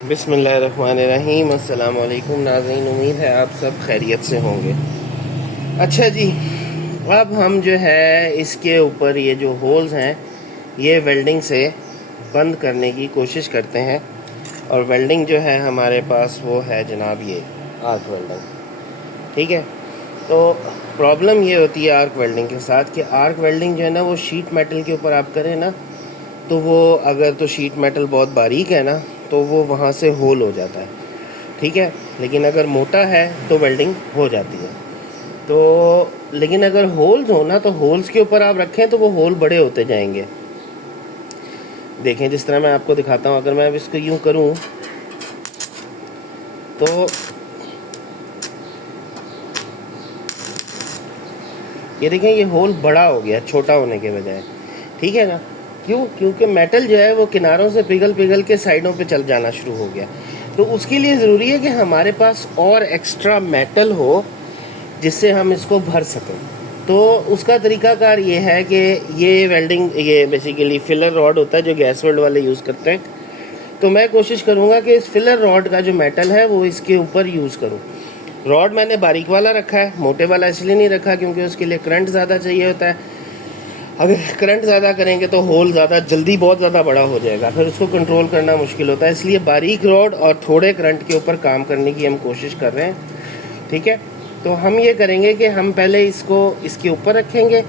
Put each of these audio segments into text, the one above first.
बिस्मिल्लाहिर्रहमानिर्रहीम। अस्सलाम वालेकुम नाज़रीन, उम्मीद है आप सब खैरियत से होंगे। अच्छा जी, अब हम जो है इसके ऊपर ये जो होल्स हैं ये वेल्डिंग से बंद करने की कोशिश करते हैं। और वेल्डिंग जो है हमारे पास वो है जनाब ये आर्क वेल्डिंग। ठीक है, तो प्रॉब्लम ये होती है आर्क वेल्डिंग के साथ कि आर्क वेल्डिंग जो है ना वो शीट मेटल के ऊपर आप करें ना, तो वो अगर तो शीट मेटल बहुत बारीक है ना तो वो वहाँ से होल हो जाता है। ठीक है, लेकिन अगर मोटा है तो वेल्डिंग हो जाती है। तो लेकिन अगर होल्स हो ना तो होल्स के ऊपर आप रखें तो वो होल बड़े होते जाएंगे। देखें जिस तरह मैं आपको दिखाता हूँ, अगर मैं अब इसको यूँ करूँ तो ये देखें ये होल बड़ा हो गया छोटा होने के बजाय। ठीक है ना, क्यों? क्योंकि मेटल जो है वो किनारों से पिघल पिघल के साइडों पे चल जाना शुरू हो गया। तो उसके लिए ज़रूरी है कि हमारे पास और एक्स्ट्रा मेटल हो जिससे हम इसको भर सकें। तो उसका तरीकाकार ये है कि ये वेल्डिंग, ये बेसिकली फिलर रॉड होता है जो गैस वेल्ड वाले यूज़ करते हैं। तो मैं कोशिश करूँगा कि इस फिलर रॉड का जो मेटल है वो इसके ऊपर यूज़ करूँ। रॉड मैंने बारीक वाला रखा है, मोटे वाला इसलिए नहीं रखा क्योंकि उसके लिए करंट ज़्यादा चाहिए होता है। अगर करंट ज़्यादा करेंगे तो होल ज़्यादा जल्दी बहुत ज़्यादा बड़ा हो जाएगा, फिर उसको कंट्रोल करना मुश्किल होता है। इसलिए बारीक रॉड और थोड़े करंट के ऊपर काम करने की हम कोशिश कर रहे हैं। ठीक है, तो हम ये करेंगे कि हम पहले इसको इसके ऊपर रखेंगे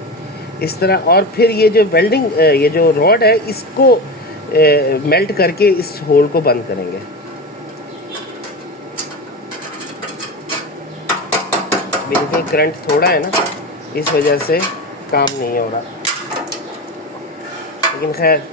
इस तरह, और फिर ये जो वेल्डिंग ये जो रॉड है इसको मेल्ट करके इस होल को बंद करेंगे। बिल्कुल करंट थोड़ा है ना, इस वजह से काम नहीं हो रहा, लेकिन खैर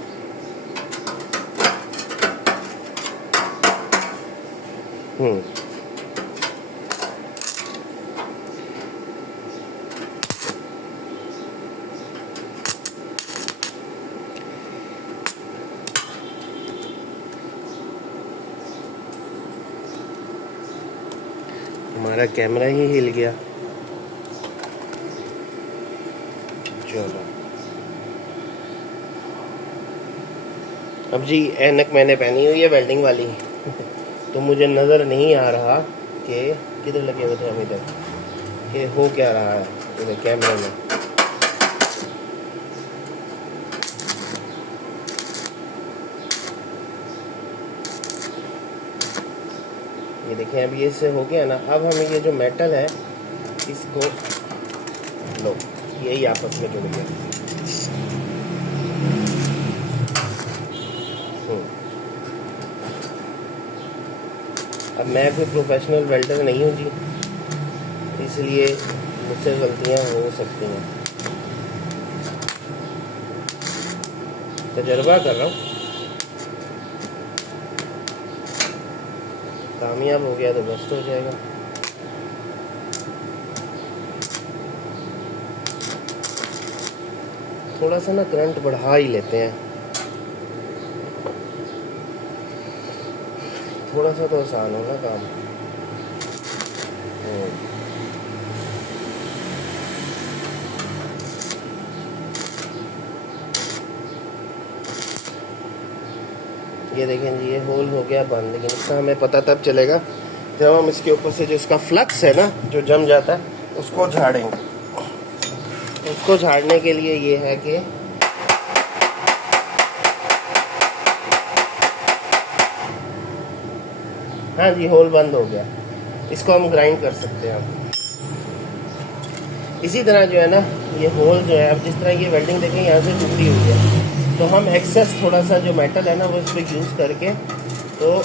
हमारा कैमरा ही हिल गया। चलो अब जी, ऐनक मैंने पहनी हुई है वेल्डिंग वाली तो मुझे नज़र नहीं आ रहा कि किधर लगे हुए थे हम इधर, कि हो क्या रहा है इधर कैमरे में। ये देखें अब ये इससे हो गया ना। अब हमें ये जो मेटल है इसको लो, यही आपस में जुड़ गया। अब मैं कोई प्रोफेशनल वेल्डर नहीं हूँ जी, इसलिए मुझसे गलतियाँ हो सकती हैं। तजर्बा कर रहा हूँ, कामयाब हो गया तो बेस्ट हो जाएगा। थोड़ा सा ना करंट बढ़ा ही लेते हैं, थोड़ा सा तो आसान हो ना काम। ये देखें जी, ये होल हो गया बंद, लेकिन इसका हमें पता तब चलेगा जब हम इसके ऊपर से जो इसका फ्लक्स है ना जो जम जाता है उसको झाड़ेंगे। उसको झाड़ने के लिए ये है कि हाँ जी, होल बंद हो गया, इसको हम ग्राइंड कर सकते हैं। इसी तरह जो है ना ये होल जो है, अब जिस तरह ये वेल्डिंग देखें यहाँ से टूटी हुई है, तो हम एक्सेस थोड़ा सा जो मेटल है ना वो इस पर यूज़ करके तो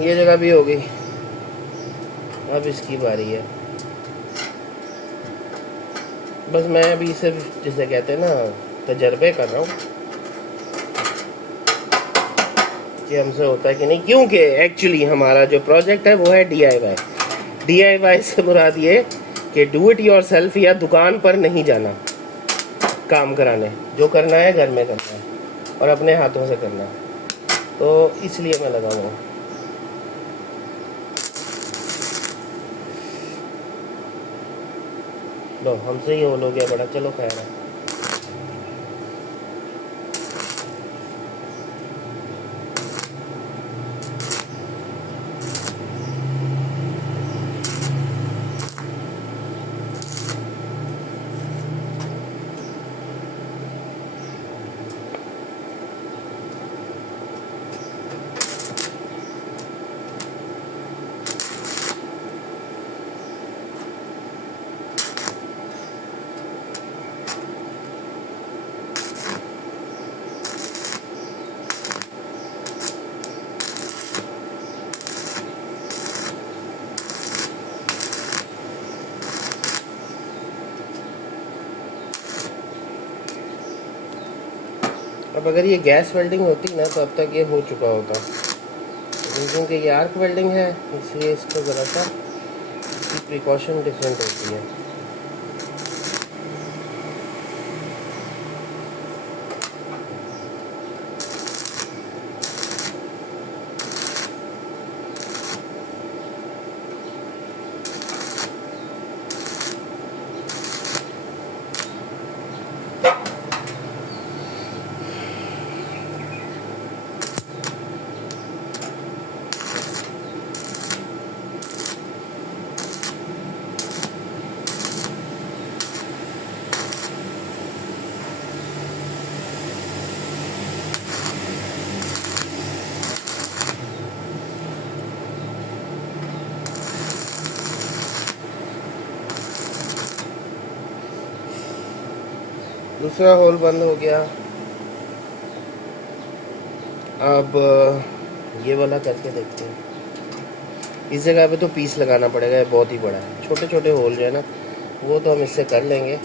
ये जगह भी हो गई। अब इसकी बारी है। बस मैं अभी सिर्फ जिसे कहते हैं ना तजर्बे कर रहा हूँ कि हमसे होता है कि नहीं, क्योंकि एक्चुअली हमारा जो प्रोजेक्ट है वो है DIY। DIY से मुराद ये कि डू इट योर सेल्फ, या दुकान पर नहीं जाना काम कराने, जो करना है घर में करना है और अपने हाथों से करना है। तो इसलिए मैं लगा हुआ हूँ। लो हमसे ही होल हो गया बड़ा, चलो खैर है। अब अगर ये गैस वेल्डिंग होती ना तो अब तक ये हो चुका होता, लेकिन क्योंकि ये आर्क वेल्डिंग है इसलिए इसको ज़रा सा इसकी प्रिकॉशन डिफरेंट होती है। दूसरा होल बंद हो गया। अब ये वाला करके देखते हैं। इस जगह पे तो पीस लगाना पड़ेगा, ये बहुत ही बड़ा है। छोटे छोटे होल जो है ना वो तो हम इससे कर लेंगे।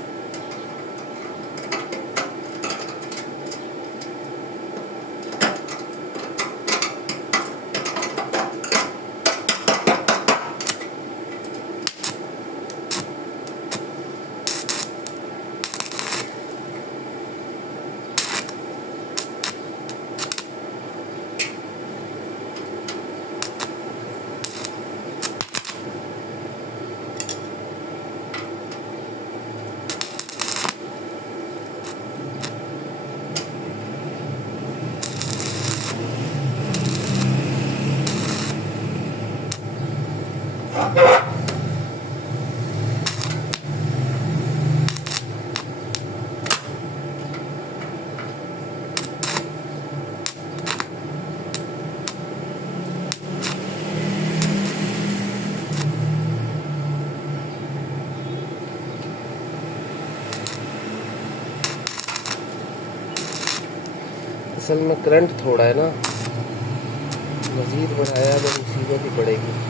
असल में करंट थोड़ा है ना, मज़ीद बढ़ाया तो मुसीबत ही पड़ेगी।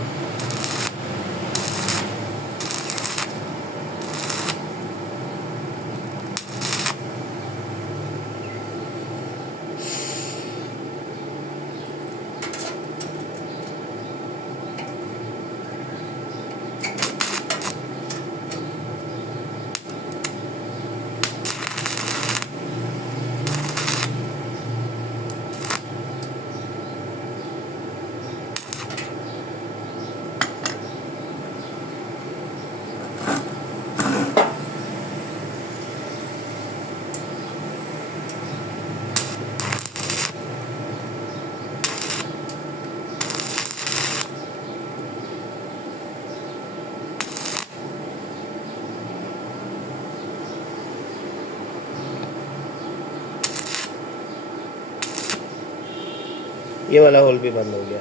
ये वाला होल भी बंद हो गया।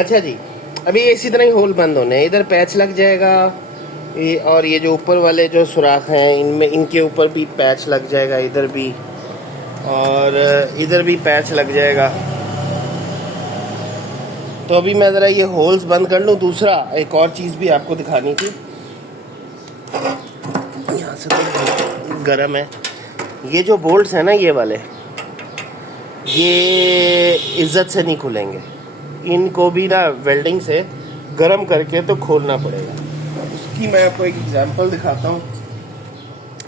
अच्छा जी, अभी इसी तरह ही होल बंद होने हैं। इधर पैच लग जाएगा और ये जो ऊपर वाले जो सुराख हैं इनमें, इनके ऊपर भी पैच लग जाएगा, इधर भी और इधर भी पैच लग जाएगा। तो अभी मैं ज़रा ये होल्स बंद कर लूँ। दूसरा एक और चीज़ भी आपको दिखानी थी, यहाँ से तो गर्म है, ये जो बोल्ट्स हैं ना, ये वाले, ये इज्जत से नहीं खुलेंगे। इनको भी ना वेल्डिंग से गर्म करके तो खोलना पड़ेगा। उसकी मैं आपको एक एग्जांपल दिखाता हूँ।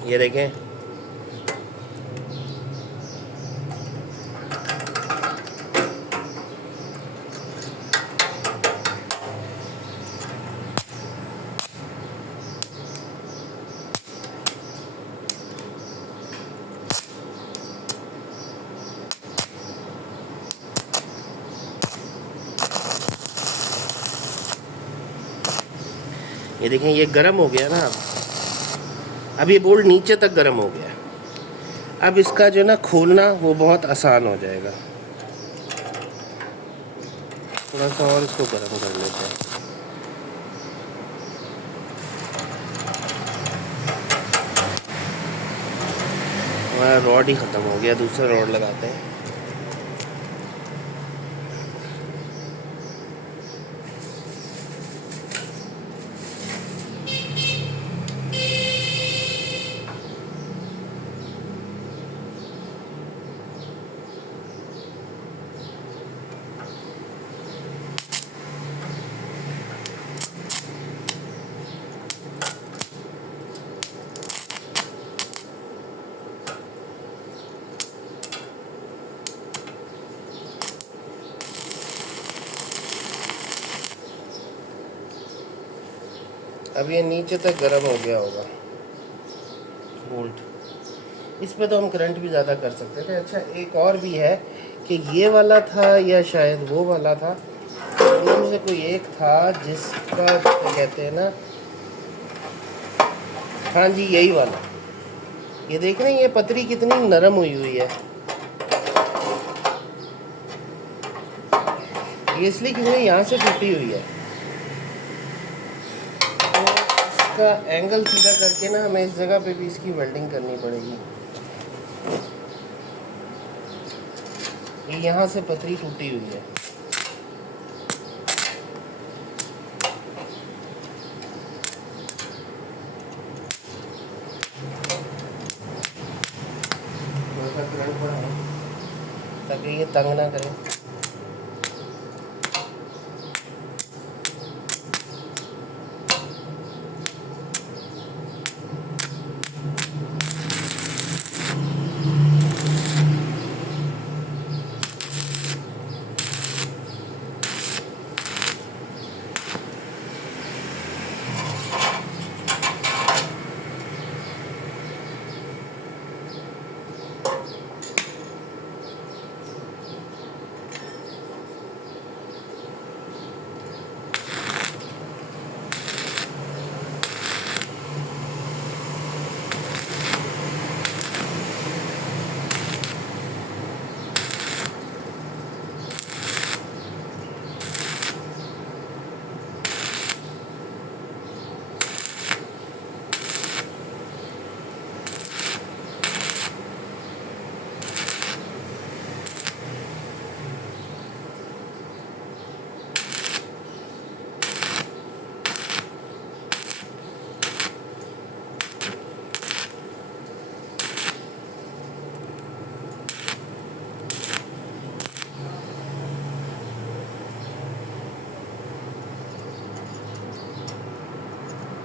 ये देखें, ये देखें, ये गर्म हो गया ना। अब ये बोल्ट नीचे तक गर्म हो गया। अब इसका जो ना खोलना वो बहुत आसान हो जाएगा। थोड़ा सा और इसको गर्म कर लेते हैं। हमारा रॉड ही ख़त्म हो गया, दूसरा रॉड लगाते हैं। अब ये नीचे तक गर्म हो गया होगा बोल्ट। इस पे तो हम करंट भी ज़्यादा कर सकते थे। अच्छा, एक और भी है कि ये वाला था या शायद वो वाला था, इनमें से कोई एक था जिसका कहते हैं ना, हाँ जी यही वाला। ये देख रहे हैं, ये पतरी कितनी नरम हुई हुई है। ये इसलिए क्योंकि यहाँ से टूटी हुई है। इसका एंगल सीधा करके ना हमें इस जगह पे भी इसकी वेल्डिंग करनी पड़ेगी। ये यहाँ से पतरी टूटी हुई है। करंट बढ़ाओ ताकि ये तंग ना करे।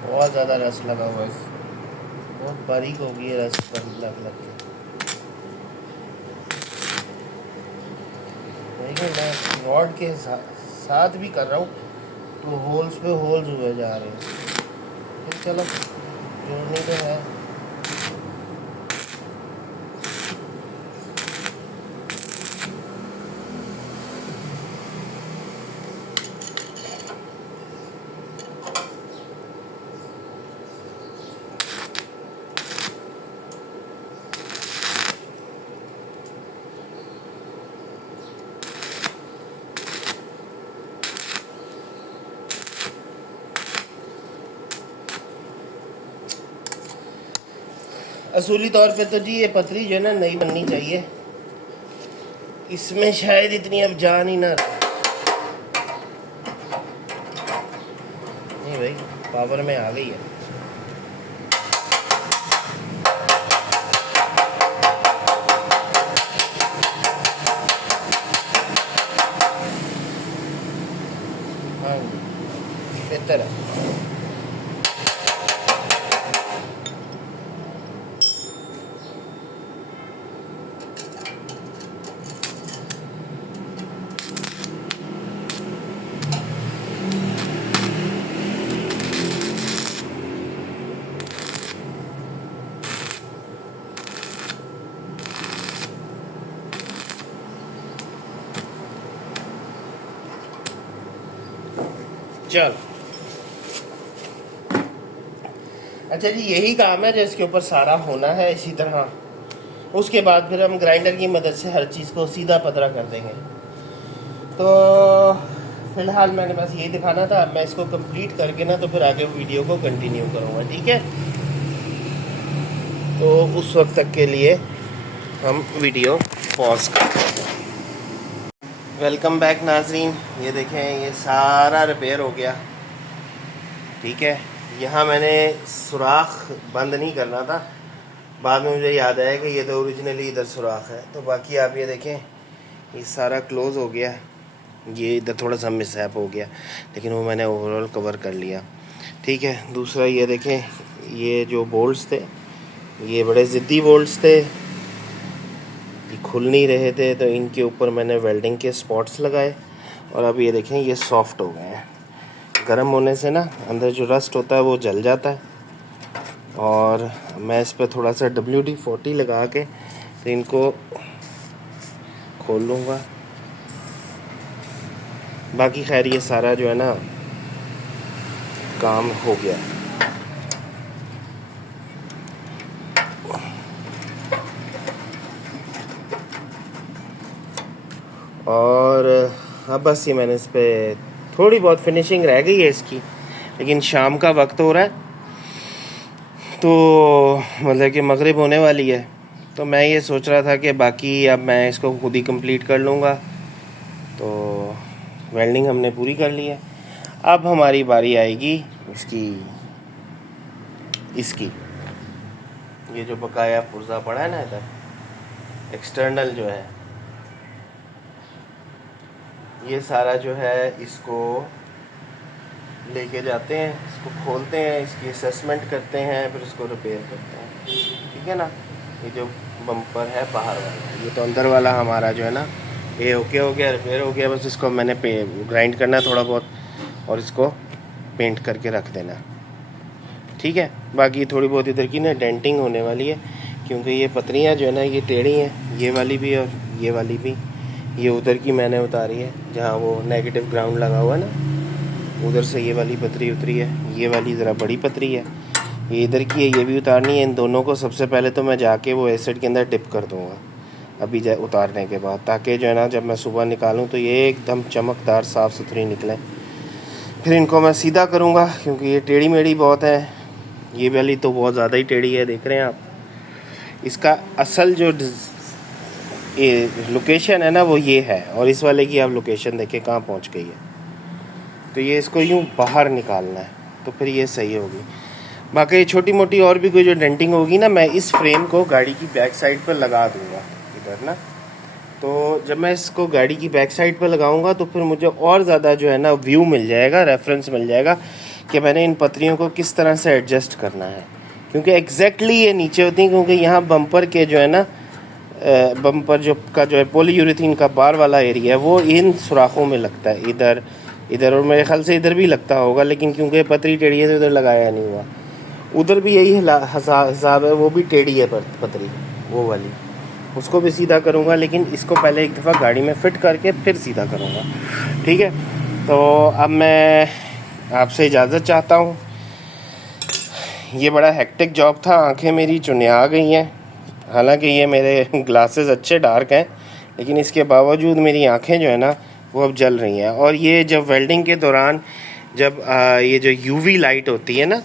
बहुत ज़्यादा रस लगा हुआ है, बहुत बारीक हो गई है रस पर लग लग के। देखिए, मैं रॉड के साथ भी कर रहा हूँ तो होल्स पे होल्स हुए जा रहे हैं। फिर चलो, जोड़नी तो है। असूली तौर पे तो जी ये पतरी जो है ना नई बननी चाहिए। इसमें शायद इतनी अब जान ही ना रहे। नहीं भाई, पावर में आ गई है। इधर है। चल अच्छा जी, यही काम है जो इसके ऊपर सारा होना है इसी तरह। उसके बाद फिर हम ग्राइंडर की मदद से हर चीज़ को सीधा पतरा कर देंगे। तो फिलहाल मैंने बस यही दिखाना था। मैं इसको कंप्लीट करके ना तो फिर आगे वीडियो को कंटिन्यू करूँगा, ठीक है। तो उस वक्त तक के लिए हम वीडियो पॉज करते हैं। वेलकम बैक नाजरीन। ये देखें, ये सारा रिपेयर हो गया, ठीक है। यहाँ मैंने सुराख बंद नहीं करना था, बाद में मुझे याद आया कि ये तो ओरिजिनली इधर सुराख है। तो बाकी आप ये देखें, ये सारा क्लोज़ हो गया। ये इधर थोड़ा सा मिसहैप हो गया, लेकिन वो मैंने ओवरऑल कवर कर लिया, ठीक है। दूसरा ये देखें, ये जो बोल्ट्स थे ये बड़े ज़िद्दी बोल्ट्स थे, ये खुल नहीं रहे थे, तो इनके ऊपर मैंने वेल्डिंग के स्पॉट्स लगाए और अब ये देखें ये सॉफ्ट हो गए हैं। गर्म होने से ना अंदर जो रस्ट होता है वो जल जाता है। और मैं इस पर थोड़ा सा WD-40 लगा के तो इनको खोल लूँगा। बाकी खैर ये सारा जो है ना काम हो गया। और अब बस ये मैंने इस पर थोड़ी बहुत फिनिशिंग रह गई है इसकी, लेकिन शाम का वक्त हो रहा है तो मतलब कि मगरिब होने वाली है। तो मैं ये सोच रहा था कि बाकी अब मैं इसको खुद ही कंप्लीट कर लूँगा। तो वेल्डिंग हमने पूरी कर ली है, अब हमारी बारी आएगी इसकी ये जो बकाया पुर्जा पड़ा है ना इधर एक्सटर्नल जो है, ये सारा जो है इसको लेके जाते हैं, इसको खोलते हैं, इसकी असेसमेंट करते हैं, फिर इसको रिपेयर करते हैं, ठीक है ना। ये जो बम्पर है बाहर वाला, ये तो अंदर वाला हमारा जो है ना ये ओके हो गया, रिपेयर हो गया। बस इसको मैंने ग्राइंड करना है थोड़ा बहुत और इसको पेंट करके रख देना, ठीक है। बाकी थोड़ी बहुत इधर की ना डेंटिंग होने वाली है, क्योंकि ये पतरियाँ जो है ना ये टेढ़ी हैं, ये वाली भी और ये वाली भी। ये उधर की मैंने उतारी है जहाँ वो नेगेटिव ग्राउंड लगा हुआ है ना, उधर से ये वाली पतरी उतरी है। ये वाली ज़रा बड़ी पतरी है, ये इधर की है, ये भी उतारनी है। इन दोनों को सबसे पहले तो मैं जाके वो एसिड के अंदर डिप कर दूँगा अभी उतारने के बाद, ताकि जो है ना जब मैं सुबह निकालूँ तो ये एकदम चमकदार साफ़ सुथरी निकलें। फिर इनको मैं सीधा करूँगा, क्योंकि ये टेढ़ी मेढ़ी बहुत है। ये वाली तो बहुत ज़्यादा ही टेढ़ी है, देख रहे हैं आप। इसका असल जो ये लोकेशन है ना वो ये है, और इस वाले की आप लोकेशन देखें कहाँ पहुँच गई है। तो ये इसको यूँ बाहर निकालना है तो फिर ये सही होगी। बाकी छोटी मोटी और भी कोई जो डेंटिंग होगी ना, मैं इस फ्रेम को गाड़ी की बैक साइड पर लगा दूँगा इधर ना। तो जब मैं इसको गाड़ी की बैक साइड पर लगाऊंगा तो फिर मुझे और ज़्यादा जो है ना व्यू मिल जाएगा, रेफरेंस मिल जाएगा कि मैंने इन पतरियों को किस तरह से एडजस्ट करना है। क्योंकि एग्जैक्टली ये नीचे होती हैं, क्योंकि यहाँ बम्पर के जो है ना बम्पर जो है पॉलीयूरेथीन का बार वाला एरिया है वो इन सुराखों में लगता है, इधर और मेरे ख्याल से इधर भी लगता होगा, लेकिन क्योंकि पतरी टेढ़ी है तो इधर लगाया नहीं हुआ। उधर भी यही हिसाब है, वो भी टेढ़ी है पतरी वो वाली, उसको भी सीधा करूँगा, लेकिन इसको पहले एक दफ़ा गाड़ी में फ़िट करके फिर सीधा करूँगा, ठीक है। तो अब मैं आपसे इजाज़त चाहता हूँ। ये बड़ा हेक्टिक जॉब था, आंखें मेरी चुनिया गई हैं। हालांकि ये मेरे ग्लासेस अच्छे डार्क हैं, लेकिन इसके बावजूद मेरी आंखें जो है ना वो अब जल रही हैं। और ये जब वेल्डिंग के दौरान जब ये जो UV लाइट होती है ना,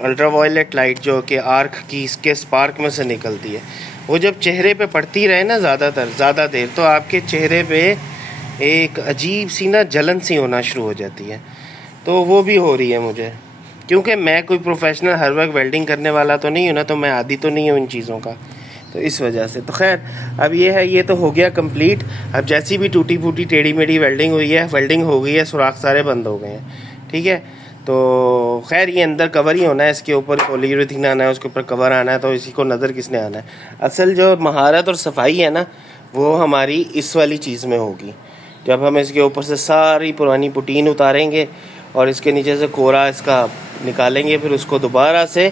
अल्ट्रावायलेट लाइट जो कि आर्क की इसके स्पार्क में से निकलती है, वो जब चेहरे पे पड़ती रहे ना ज़्यादा देर, तो आपके चेहरे पे एक अजीब सी ना जलन सी होना शुरू हो जाती है। तो वो भी हो रही है मुझे, क्योंकि मैं कोई प्रोफेशनल हर वक्त वेल्डिंग करने वाला तो नहीं हूँ ना, तो मैं आदी तो नहीं हूँ इन चीज़ों का। तो इस वजह से तो खैर अब ये है, ये तो हो गया कंप्लीट। अब जैसी भी टूटी फूटी टेढ़ी मेढ़ी वेल्डिंग हुई है, वेल्डिंग हो गई है, सुराख सारे बंद हो गए हैं, ठीक है। तो खैर ये अंदर कवर ही होना है, इसके ऊपर पॉलीयूरेथीन आना है, उसके ऊपर कवर आना है, तो इसी को नज़र किसने आना है। असल जो महारत और सफाई है ना, वो हमारी इस वाली चीज़ में होगी, जब हम इसके ऊपर से सारी पुरानी पुटीन उतारेंगे और इसके नीचे से कोरा इसका निकालेंगे, फिर उसको दोबारा से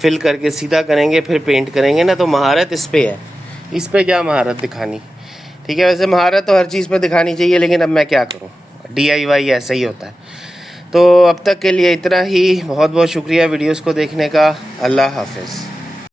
फिल करके सीधा करेंगे, फिर पेंट करेंगे ना, तो महारत इस पे है। इस पे क्या महारत दिखानी, ठीक है। वैसे महारत तो हर चीज़ पे दिखानी चाहिए, लेकिन अब मैं क्या करूँ, DIY ऐसा ही होता है। तो अब तक के लिए इतना ही। बहुत बहुत शुक्रिया वीडियोस को देखने का। अल्लाह हाफ़िज़।